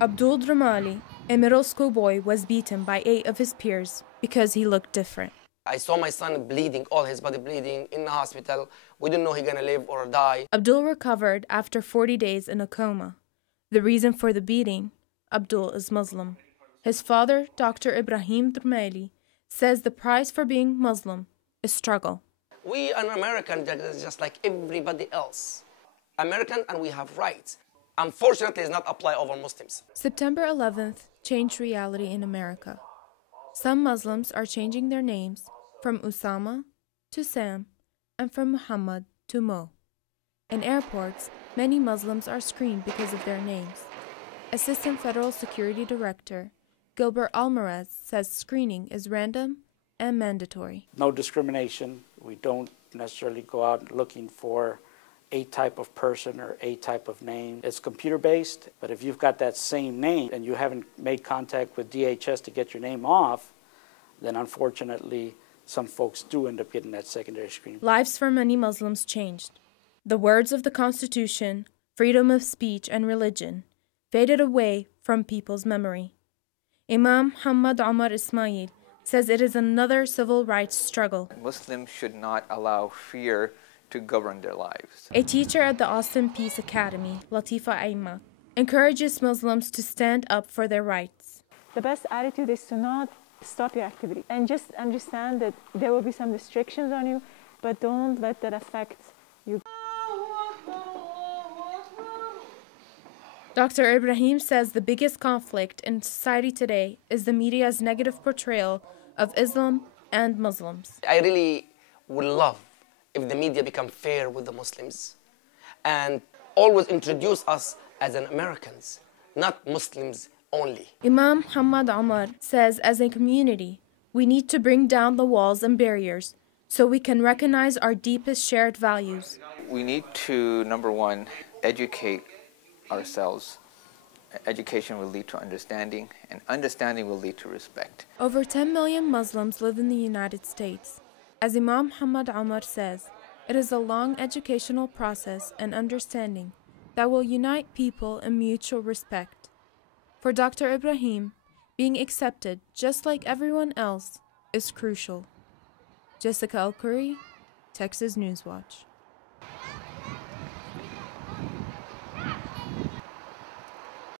Abdul Dramali, a middle school boy, was beaten by 8 of his peers because he looked different. I saw my son bleeding, all his body bleeding, in the hospital. We didn't know he's gonna live or die. Abdul recovered after 40 days in a coma. The reason for the beating: Abdul is Muslim. His father, Dr. Ibrahim Dramali, says the price for being Muslim is struggle. We are American just like everybody else. American, and we have rights. Unfortunately, it's not apply over Muslims. September 11th changed reality in America. Some Muslims are changing their names from Usama to Sam and from Muhammad to Mo. In airports, many Muslims are screened because of their names. Assistant Federal Security Director Gilbert Alvarez says screening is random and mandatory. No discrimination. We don't necessarily go out looking for a type of person or a type of name. It's computer-based, but if you've got that same name and you haven't made contact with DHS to get your name off, then unfortunately some folks do end up getting that secondary screening. Lives for many Muslims changed. The words of the Constitution, freedom of speech and religion, faded away from people's memory. Imam mohamed-umer Esmail says it is another civil rights struggle. Muslims should not allow fear to govern their lives. A teacher at the Austin Peace Academy, Latifa Aima, encourages Muslims to stand up for their rights. The best attitude is to not stop your activity and just understand that there will be some restrictions on you, but don't let that affect you. Dr. Ibrahim says the biggest conflict in society today is the media's negative portrayal of Islam and Muslims. I really would love if the media become fair with the Muslims and always introduce us as an Americans, not Muslims only. Imam mohamed-umer says as a community, we need to bring down the walls and barriers so we can recognize our deepest shared values. We need to, number one, educate ourselves. Education will lead to understanding, and understanding will lead to respect. Over 10 million Muslims live in the United States. As Imam mohamed-umer says, it is a long educational process and understanding that will unite people in mutual respect. For Dr. Ibrahim, being accepted just like everyone else is crucial. Jessica Alcuri, Texas News Watch.